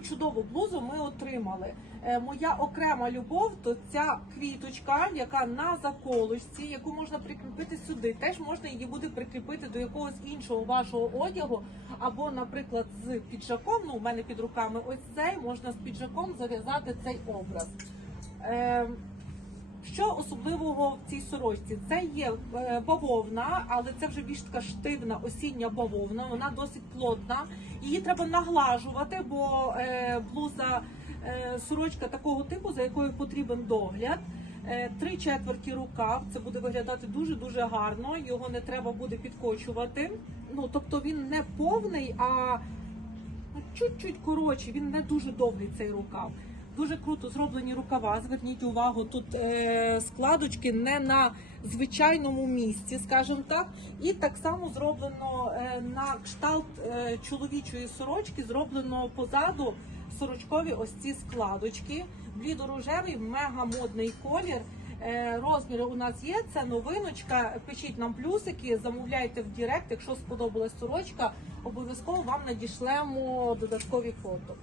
Чудову блузу ми отримали. Е, Моя окрема любов то ця квіточка, яка на заколочці, яку можна прикріпити сюди. Теж можна її буде прикріпити до якогось іншого вашого одягу, або, наприклад, з піджаком. Ну, у мене під руками ось цей можна з піджаком зав'язати цей образ. Що особливого в цій сорочці? Це є е, бавовна, але це вже більш така штивна осіння бавовна. Вона досить плотна. Її треба наглажувати, бо е, блуза е, сорочка такого типу, за якою потрібен догляд. Три четверті рукав. Це буде виглядати дуже дуже гарно. Його не треба буде підкочувати. Ну тобто він не повний, а чуть-чуть коротший. Він не дуже довгий цей рукав. Дуже круто зроблені рукава. Зверніть увагу, тут е, складочки не на звичайному місці, скажімо так. І так само зроблено е, на кшталт е, чоловічої сорочки, зроблено позаду сорочкові ось ці складочки. Блідорожевий, мега модний колір. Е, Розміри у нас є. Це новиночка. Пишіть нам плюсики, замовляйте в Директ. Якщо сподобалась сорочка, обов'язково вам надішлемо додаткові фото.